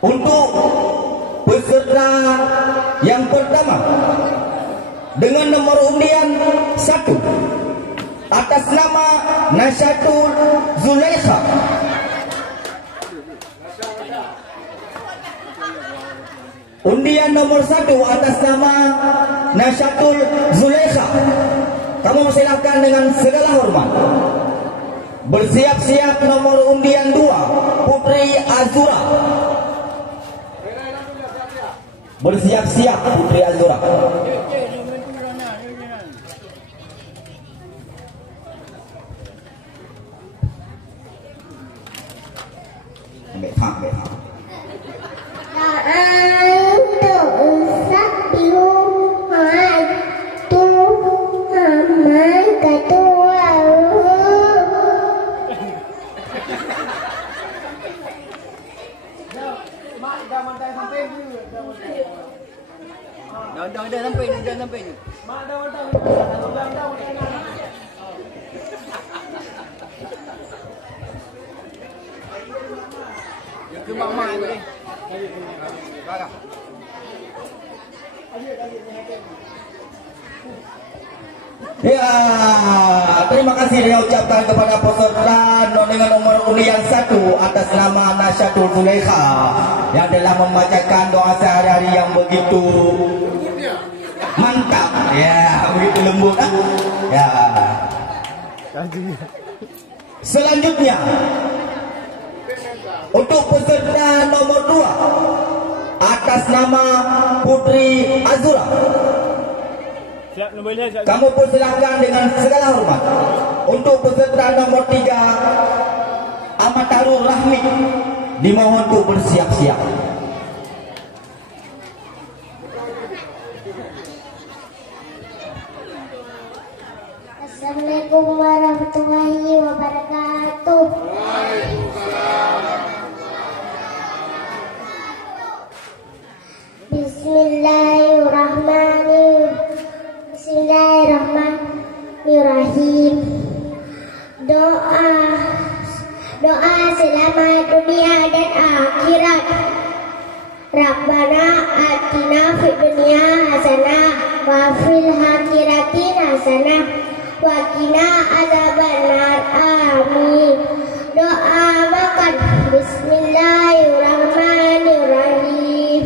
Untuk peserta yang pertama dengan nomor undian 1 atas nama Nasyatul Zulaikha. Undian nomor 1 atas nama Nasyatul Zulaikha. Kamu silakan dengan segala hormat. Bersiap-siap nomor undian 2 Putri Azura. Bersiap-siap Putri Azura. Ambil hak. Dah sampai ni. Mak dah. Ya ke mak ni. Barang. Ya, terima kasih saya ucapkan kepada peserta dengan nomor undian 1 atas nama Nasyatul Zulaikha yang telah membacakan doa sehari-hari yang begitu mantap, ya, begitu lembut. Ya. Selanjutnya untuk peserta nomor 2 atas nama Putri Azura. Kamu persilakan dengan segala hormat. Untuk peserta nomor 3 Amatarul Rahmi, dimohon untuk bersiap-siap. Assalamualaikum warahmatullahi wabarakatuh. Bismillahirrahmanirrahim. Doa selamat dunia dan akhirat. Rabbana atina fid dunya hasanah wa fil akhirati hasanah wa qina adzabannar. Amin. Doa makan. Bismillahirrahmanirrahim.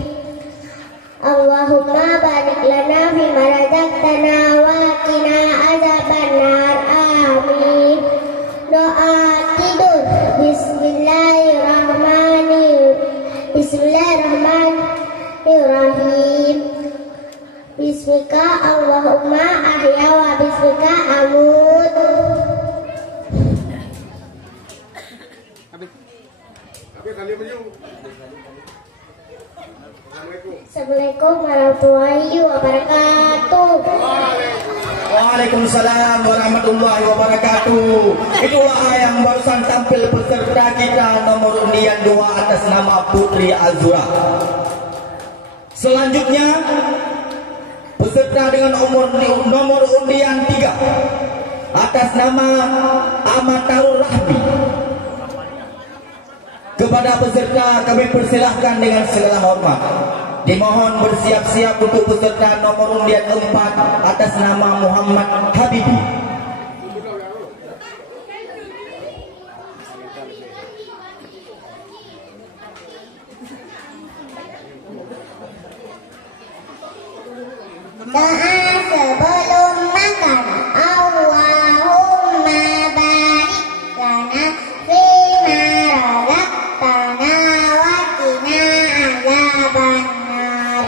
Allahumma barik lana fima razaqtana wa qina adzabannar. Amin. Doa tidur. Bismillahirrahmanirrahim. Bismika Allahumma ahya wa bismika amut. Assalamualaikum warahmatullahi wabarakatuh. Waalaikumsalam warahmatullahi wabarakatuh. Itulah yang barusan tampil peserta kita nomor undian 2 atas nama Putri Azura. Selanjutnya peserta dengan nomor undian 3 atas nama Amatarul Rahmi. Kepada peserta kami persilahkan dengan segala hormat. Dimohon bersiap-siap untuk peserta nomor undian 4 atas nama Muhammad Habibi. Doa sebelum makan. Allahumma barik lana fima razaqtana wa qina adzabannar.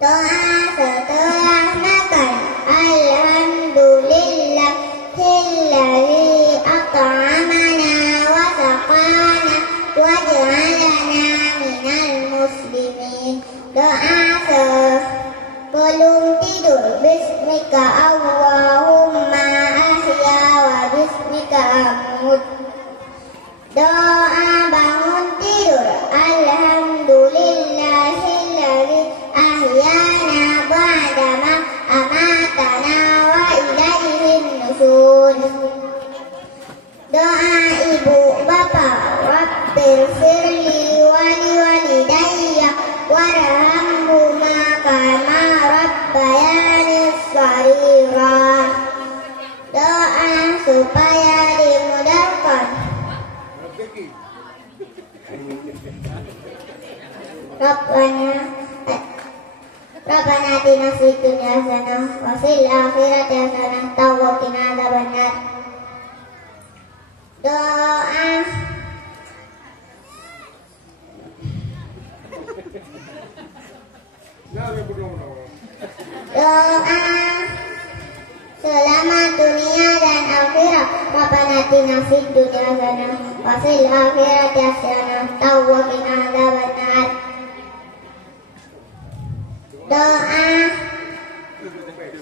Doa setelah makan. Alhamdulillahilladzi at'amana wa saqana wa ja'alana minal muslimin. Doa sebelum tidur. Bismika Allahumma ahya wa bismika amut. Doa bangun tidur. Alhamdulillahilladzi ahyana ba'dama amatana wa ilaihin nusyur. Doa ibu bapak. Rabbir firli wali Rabbana atina fid dunya hasanah wa fil akhirati hasanah wa qina adzabannar. Doa selamat dunia dan akhirat. Rabbana atina fid dunya hasanah wa fil akhirati hasanah wa qina adzabannar. Doa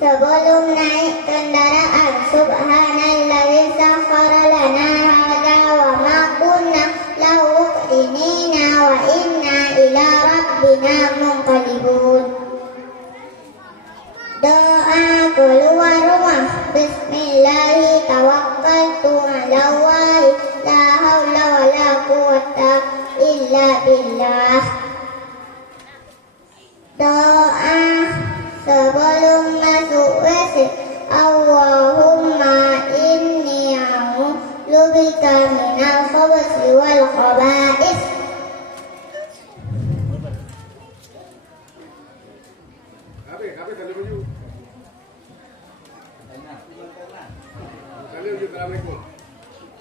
sebelum naik kendaraan. Subhanalladzi sakhkhara lana hadza wa ma kunna lahu muqrinina wa inna ila rabbina munqalibun. Doa keluar rumah. Bismillahi tawakkaltu 'alallahi la haula wa la quwwata illa billah. Doa sebelum masuk WC. Allahumma inni a'udzubika minal khubuthi wal khaba'ith.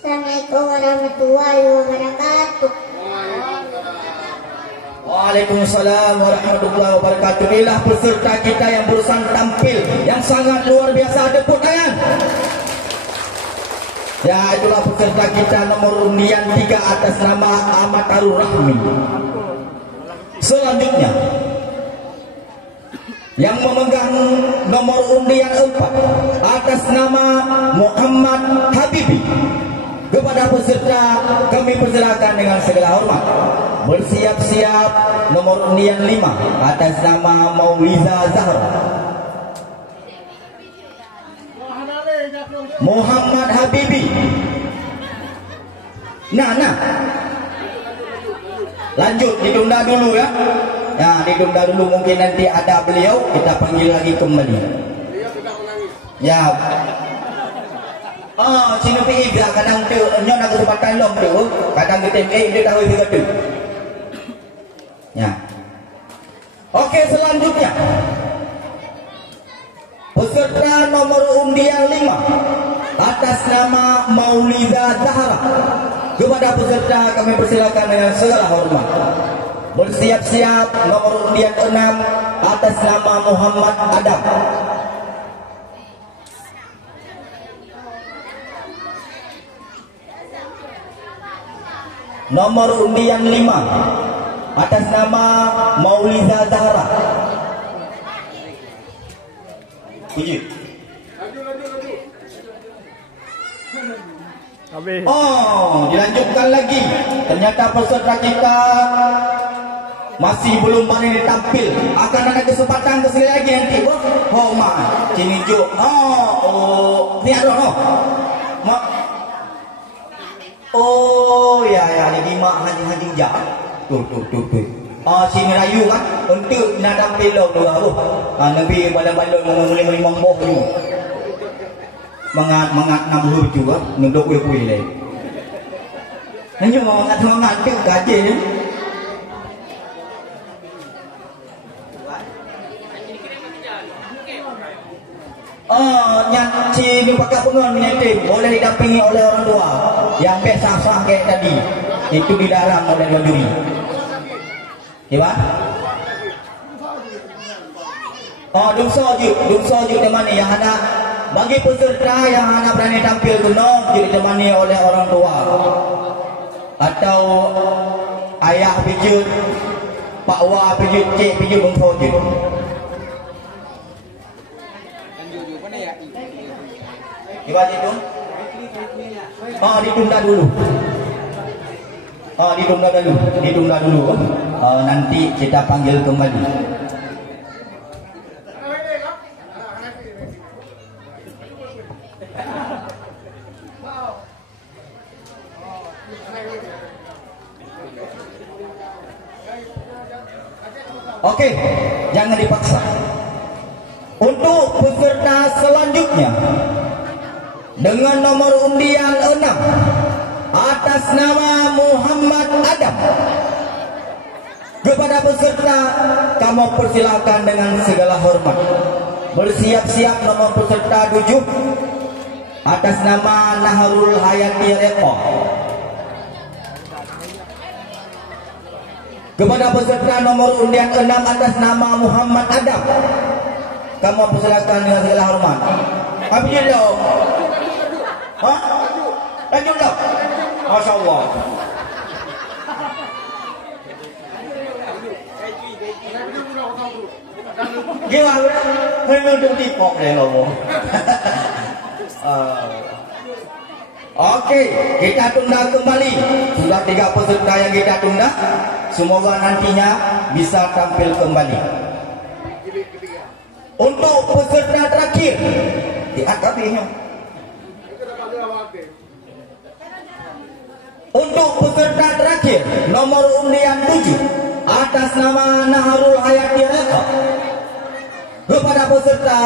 Assalamualaikum warahmatullahi wabarakatuh. Waalaikumsalam warahmatullahi wabarakatuh. Inilah peserta kita yang berusaha tampil yang sangat luar biasa. Tepuk tangan. Ya, itulah peserta kita nomor undian 3 atas nama Ahmad Arul Rahmi. Selanjutnya yang memegang nomor undian 4 atas nama Muhammad Habibi. Kepada peserta kami persilakan dengan segala hormat bersiap-siap nomor undian 5 atas nama Mauliza Zahra. Muhammad Habibi. Nah. Lanjut, ditunda dulu ya. Ya, ditunda dulu, mungkin nanti ada beliau kita panggil lagi kembali. Ya. Sini pergi dia kadang tu nyo nak kesempatan long tu, kadang kita dia tahu juga tu. Ya. Okey, selanjutnya peserta nomor undian 5 atas nama Mauliza Zahra. Kepada peserta kami persilakan dengan segala hormat bersiap-siap nomor undian 6 atas nama Muhammad Adam. Nomor undian 5 atas nama Mauliza Zahra. Puji. Dilanjutkan lagi. Ternyata peserta kita masih belum berani tampil. Akan ada kesempatan kesini lagi nanti. Sini Jo. Ni ada ya, ni mak haji jak. Tuh. Sini rayu kan untuk nak tampil lo tu. Nabi badan-badan memulai boh tu. Mangat 60 juga nunduk kuih le. Nanti mangat tu gaje ni. Nyanci ni pakai pengon ni boleh didampingi oleh orang tua yang biasa kayak tadi. Itu dilarang oleh Dewan Juri. Ya, Dumso je temani yang anak bagi peserta yang anak berani tampil kuno jadi temani oleh orang tua atau ayah pijut, pak wa pijut, cik pijut bungso je. Gimana itu? Ditunda dulu. Ditunda dulu. Nanti kita panggil kembali. Okey, jangan dipaksa. Untuk peserta selanjutnya dengan nomor undian 6 atas nama Muhammad Adam. Kepada peserta, kamu persilakan dengan segala hormat. Bersiap-siap nomor peserta 7 atas nama Naharul Hayati Reko. Kepada peserta nomor undian 6 atas nama Muhammad Adam, kamu persilakan dengan segala hormat. Habis dong. Hah? Lanjut dong. Masya Allah. Gimana? Menunduk tipok deh kamu. Oke, kita tunda kembali. Sudah 3 peserta yang kita tunda. Semoga nantinya bisa tampil kembali. Untuk peserta terakhir, diangkat ini. Untuk peserta terakhir, nomor undian 7 atas nama Naharul Hayati Reka. Kepada peserta,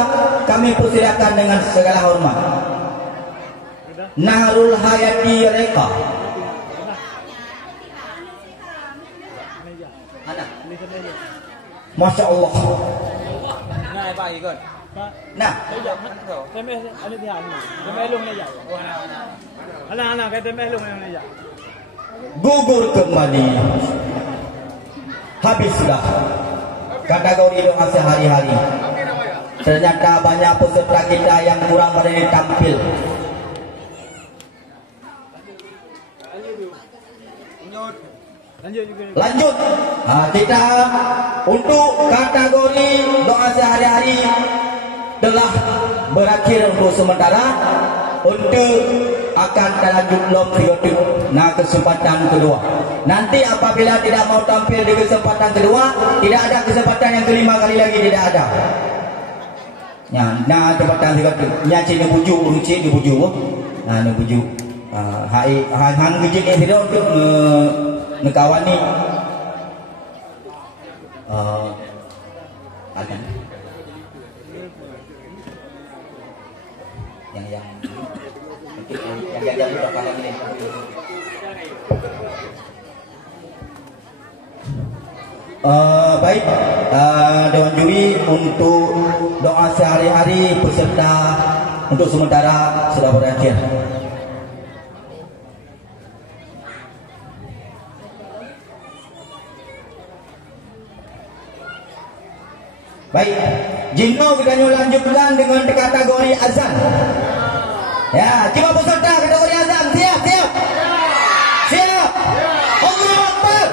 kami persilakan dengan segala hormat. Naharul Hayati Reka. Masya Allah. Nah, Pak ikut. Nah, gugur kembali. Habis sudah kategori doa sehari-hari. Ternyata banyak peserta kita yang kurang berani tampil. Lanjut. Kita untuk kategori doa sehari-hari telah berakhir untuk sementara. Untuk akan terlanjut lom kriyotik. Nah, kesempatan kedua. Nanti apabila tidak mau tampil di kesempatan kedua, tidak ada kesempatan yang kelima kali lagi, tidak ada. Nah, kesempatan kriyotik. Nyaci ni bujuk, ruci ni bujuk. Nah, ni bujuk. Hang bijik ni tidak untuk nekawani. Akan. Yang sudah panjang ini. Baik, Dewan Juri untuk doa sehari-hari peserta untuk sementara sudah berakhir. Baik, Jino kita lanjutkan dengan kategori azan. Ya, coba peserta kategori azan, siap. Siap. Allahu Akbar.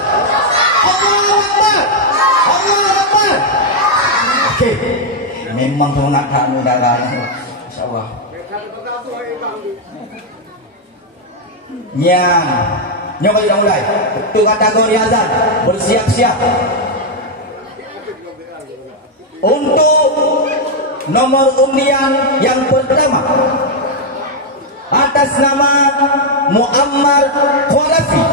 Allahu Akbar. Allahu Akbar. Oke, memang semangat kamu darah. Insyaallah. Nyoba kita mulai. Untuk kategori azan, bersiap-siap. Untuk nomor undian yang pertama atas nama Muammar Khalafi.